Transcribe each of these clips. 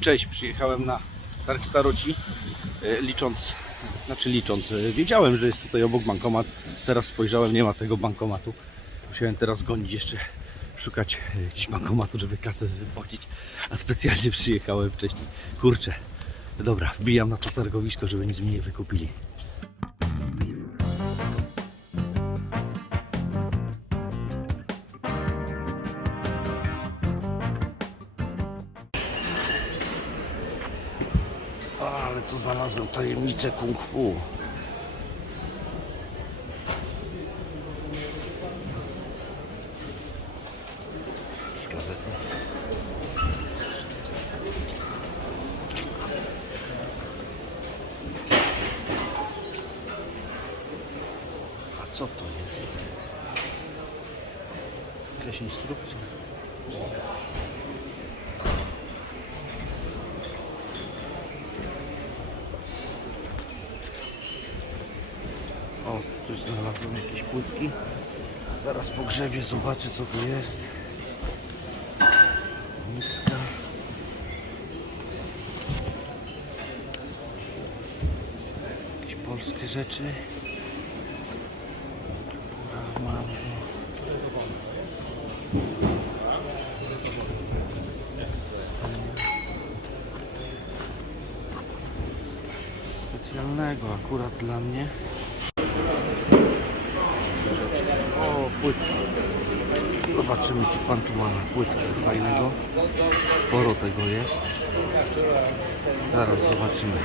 Cześć, przyjechałem na Targ Staroci, e, licząc, znaczy licząc, e, wiedziałem, że jest tutaj obok bankomat, teraz spojrzałem, nie ma tego bankomatu. Musiałem teraz gonić jeszcze, szukać e, gdzieś bankomatu, żeby kasę wypłacić, a specjalnie przyjechałem wcześniej. Kurczę, dobra, wbijam na to targowisko, żeby nic mi nie wykupili. Ale co znalazłem? Tajemnicę kung fu. A co to jest? Jakaś instrukcja? O, tu znalazłem jakieś płytki. Zaraz po grzebie zobaczę co tu jest. Nicka. Jakieś polskie rzeczy. O, płytki. Zobaczymy, co pan tu ma na płytki fajnego. Sporo tego jest. Zaraz zobaczymy.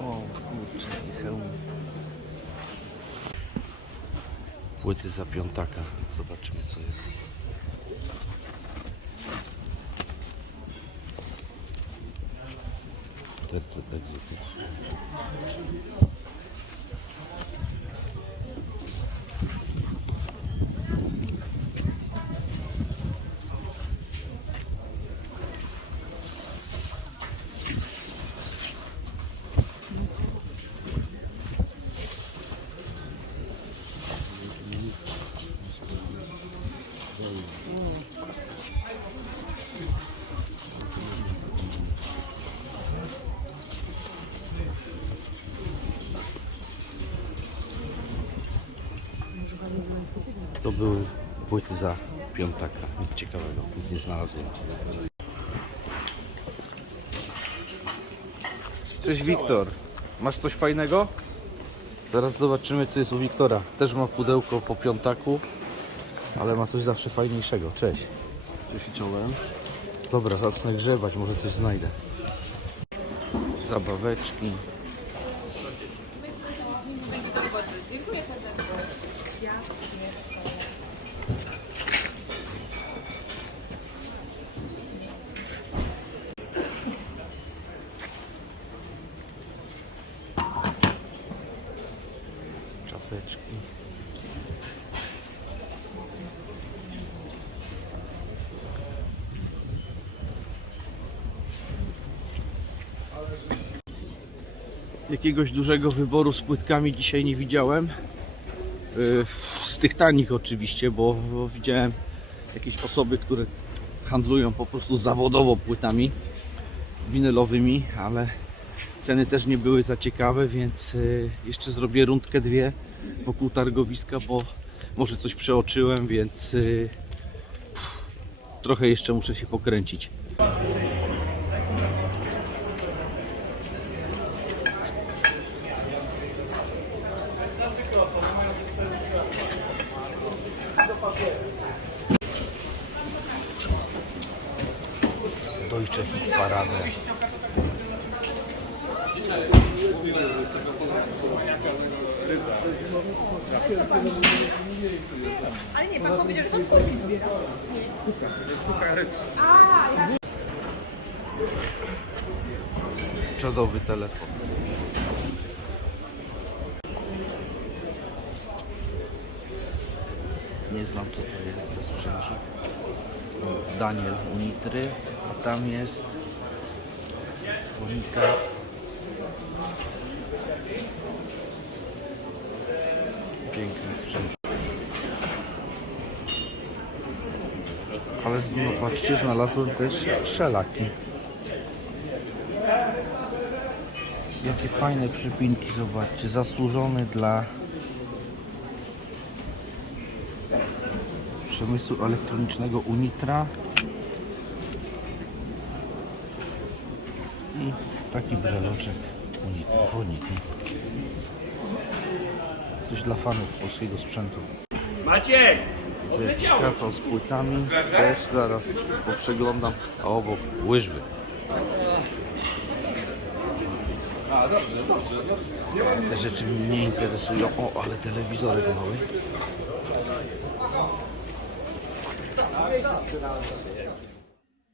O kurczę, jaki hełm. Płyty za piątaka. Zobaczymy co jest. Terce egzotyczne. To były płyty za piątaka. Nic ciekawego, nic nie znalazłem. Cześć Wiktor, masz coś fajnego? Zaraz zobaczymy co jest u Wiktora. Też ma pudełko po piątaku, ale ma coś zawsze fajniejszego. Cześć. Cześć czołem. Dobra, zacznę grzebać, może coś znajdę. Zabaweczki. Czapeczki. Jakiegoś dużego wyboru z płytkami dzisiaj nie widziałem. Yy, Z tych tanich oczywiście, bo, bo widziałem jakieś osoby, które handlują po prostu zawodowo płytami winylowymi, ale ceny też nie były za ciekawe, więc yy, jeszcze zrobię rundkę dwie wokół targowiska, bo może coś przeoczyłem, więc yy, trochę jeszcze muszę się pokręcić. Deutsche Parade. Ale nie, pan powiedział, że pan kurki zbiera. A, ja Czadowy telefon. Nie znam co to jest za sprzęcik. Daniel Unitry, a tam jest fonika. Piękny sprzęt. Ale no patrzcie, znalazłem też szelaki. Jakie fajne przypinki, zobaczcie, zasłużone dla przemysłu elektronicznego Unitra i taki breloczek Unitra, Foniki. Coś dla fanów polskiego sprzętu. Maciek! Jakiś karton z płytami, też zaraz poprzeglądam, a obok łyżwy. Te rzeczy mnie interesują. O, ale telewizorek mały.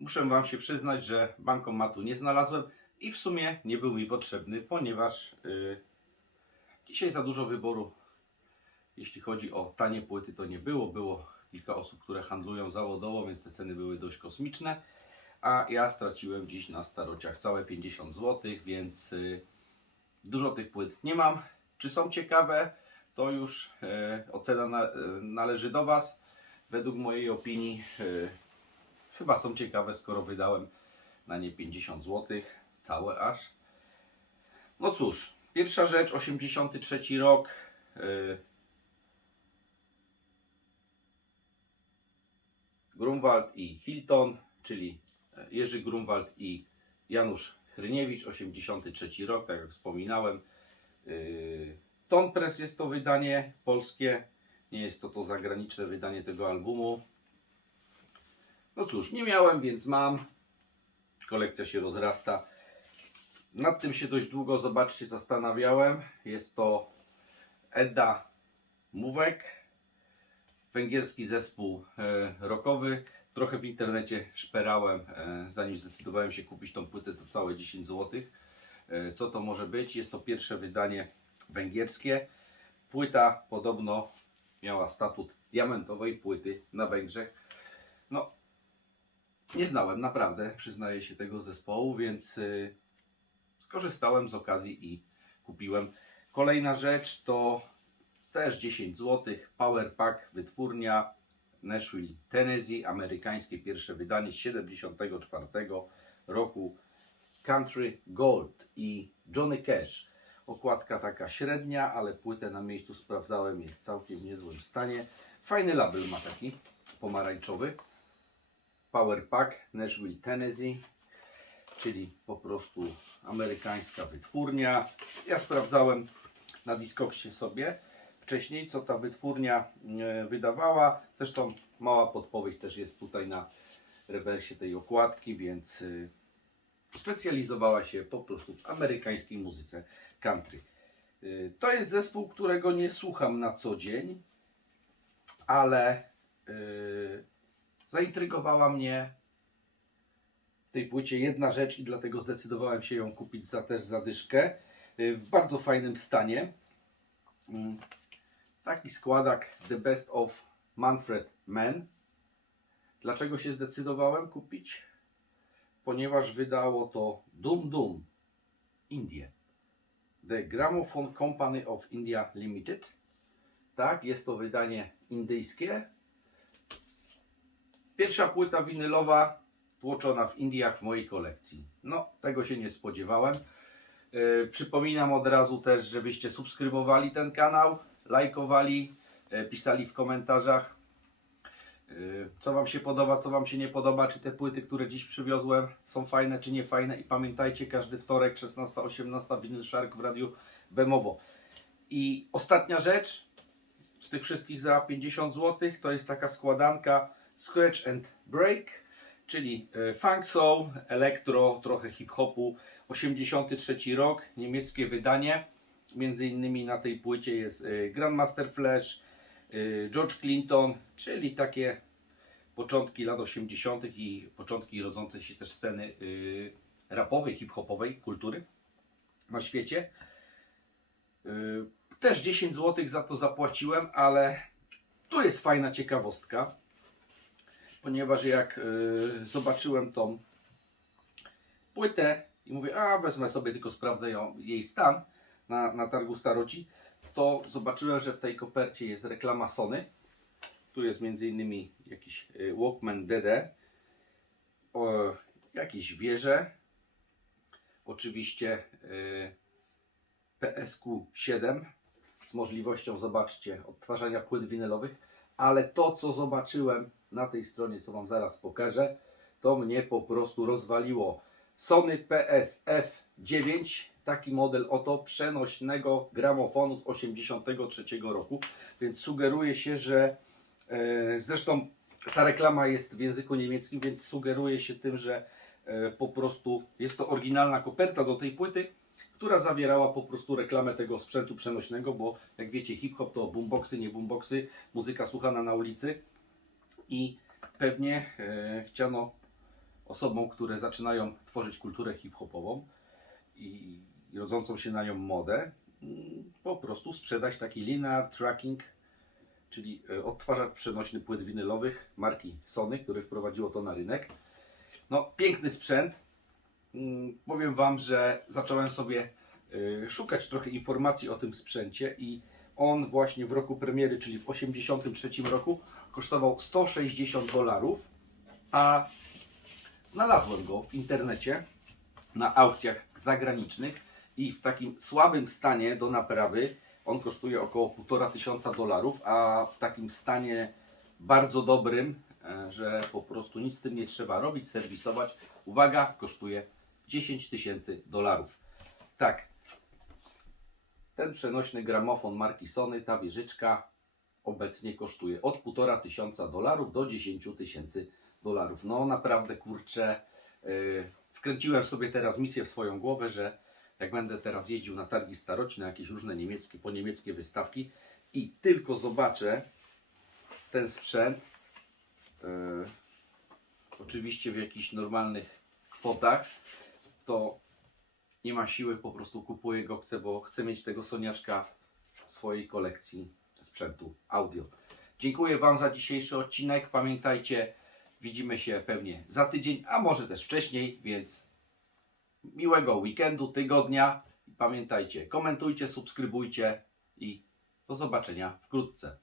Muszę Wam się przyznać, że bankomatu nie znalazłem i w sumie nie był mi potrzebny, ponieważ y, dzisiaj za dużo wyboru, jeśli chodzi o tanie płyty, to nie było. Było kilka osób, które handlują zawodowo, więc te ceny były dość kosmiczne. A ja straciłem dziś na starociach całe 50 zł, więc y, dużo tych płyt nie mam. Czy są ciekawe? To już e, ocena na, e, należy do Was. Według mojej opinii chyba są ciekawe, skoro wydałem na nie 50 zł, całe aż. No cóż, pierwsza rzecz, 83 rok. Grunwald i Hilton, czyli e, Jerzy Grunwald i Janusz Hryniewicz, 83 rok, tak jak wspominałem. Yy, Ton Press jest to wydanie polskie, nie jest to to zagraniczne wydanie tego albumu. No cóż, nie miałem, więc mam. Kolekcja się rozrasta. Nad tym się dość długo, zobaczcie, zastanawiałem. Jest to Edda Mówek, węgierski zespół e, rockowy. Trochę w internecie szperałem, e, zanim zdecydowałem się kupić tą płytę za całe 10 zł. E, Co to może być? Jest to pierwsze wydanie węgierskie. Płyta podobno miała statut diamentowej płyty na Węgrzech. No, nie znałem naprawdę, przyznaję się tego zespołu, więc skorzystałem z okazji i kupiłem. Kolejna rzecz to też 10 zł, Power Pack, wytwórnia Nashville, Tennessee, amerykańskie pierwsze wydanie z 74 roku Country Gold i Johnny Cash. Okładka taka średnia, ale płytę na miejscu sprawdzałem, jest w całkiem niezłym stanie. Fajny label ma taki pomarańczowy. Power Pack Nashville, Tennessee, czyli po prostu amerykańska wytwórnia. Ja sprawdzałem na Discogsie sobie wcześniej, co ta wytwórnia e, wydawała. Zresztą mała podpowiedź też jest tutaj na rewersie tej okładki, więc y, specjalizowała się po prostu w amerykańskiej muzyce country. Y, To jest zespół, którego nie słucham na co dzień, ale zaintrygowała mnie w tej płycie jedna rzecz i dlatego zdecydowałem się ją kupić za też zadyszkę w bardzo fajnym stanie. Taki składak The Best of Manfred Mann. Dlaczego się zdecydowałem kupić? Ponieważ wydało to Dum Dum Indie. The Gramophone Company of India Limited. Tak, jest to wydanie indyjskie. Pierwsza płyta winylowa tłoczona w Indiach w mojej kolekcji. No, tego się nie spodziewałem. Yy, przypominam od razu też, żebyście subskrybowali ten kanał, lajkowali, yy, pisali w komentarzach, yy, co Wam się podoba, co Wam się nie podoba, czy te płyty, które dziś przywiozłem są fajne, czy nie fajne. I pamiętajcie, każdy wtorek 16-18 Vinyl Shark w radiu Bemowo. I ostatnia rzecz, z tych wszystkich za 50 zł, to jest taka składanka Scratch and Break, czyli e, funk soul, elektro, trochę hip-hopu. 83 rok, niemieckie wydanie. Między innymi na tej płycie jest e, Grandmaster Flash, e, George Clinton, czyli takie początki lat 80. i początki rodzącej się też sceny e, rapowej, hip-hopowej kultury na świecie. Też 10 zł za to zapłaciłem, ale Tu jest fajna ciekawostka, ponieważ jak y, zobaczyłem tą płytę i mówię, a wezmę sobie, tylko sprawdzę ją, jej stan na, na targu staroci, to zobaczyłem, że w tej kopercie jest reklama Sony. Tu jest innymi jakiś y, Walkman DD, o, jakieś wieże, oczywiście y, PSQ7 z możliwością, zobaczcie, odtwarzania płyt winylowych, ale to, co zobaczyłem na tej stronie, co Wam zaraz pokażę, to mnie po prostu rozwaliło. Sony PSF9, taki model oto przenośnego gramofonu z 83 roku, więc sugeruje się, że e, zresztą ta reklama jest w języku niemieckim, więc sugeruje się tym, że e, po prostu jest to oryginalna koperta do tej płyty, która zawierała po prostu reklamę tego sprzętu przenośnego, bo jak wiecie hip-hop to boomboxy, nie boomboxy, muzyka słuchana na ulicy i pewnie e, chciano osobom, które zaczynają tworzyć kulturę hip-hopową i rodzącą się na nią modę, mm, po prostu sprzedać taki linear tracking, czyli e, odtwarzacz przenośny płyt winylowych marki Sony, które wprowadziło to na rynek. No, piękny sprzęt. Mm, Powiem Wam, że zacząłem sobie y, szukać trochę informacji o tym sprzęcie i on właśnie w roku premiery, czyli w 1983 roku kosztował 160 dolarów, a znalazłem go w internecie na aukcjach zagranicznych i w takim słabym stanie do naprawy on kosztuje około 1,5 tysiąca dolarów, a w takim stanie bardzo dobrym, e, że po prostu nic z tym nie trzeba robić, serwisować, uwaga, kosztuje 10 tysięcy dolarów. Tak, ten przenośny gramofon marki Sony, ta wieżyczka obecnie kosztuje od 1,5 tysiąca dolarów do 10 tysięcy dolarów. No naprawdę kurczę, yy, wkręciłem sobie teraz misję w swoją głowę, że jak będę teraz jeździł na targi staroci, na jakieś różne niemieckie, po niemieckie wystawki i tylko zobaczę ten sprzęt, yy, oczywiście w jakichś normalnych kwotach, to nie ma siły, po prostu kupuję go, chcę, bo chcę mieć tego soniaczka w swojej kolekcji sprzętu audio. Dziękuję Wam za dzisiejszy odcinek. Pamiętajcie, widzimy się pewnie za tydzień, a może też wcześniej, więc miłego weekendu, tygodnia. Pamiętajcie, komentujcie, subskrybujcie i do zobaczenia wkrótce.